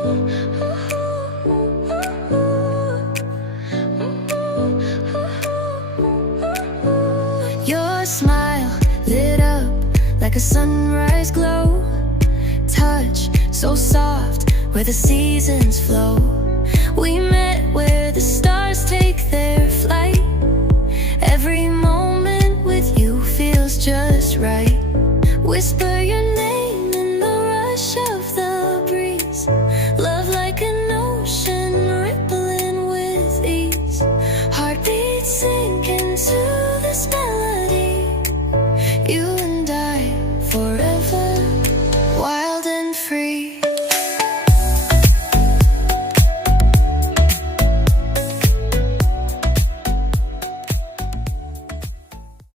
Your smile lit up like a sunrise glow. Touch so soft where the seasons flow. We met where the stars take their flight. Every moment with you feels just right. Whisper your name in the rush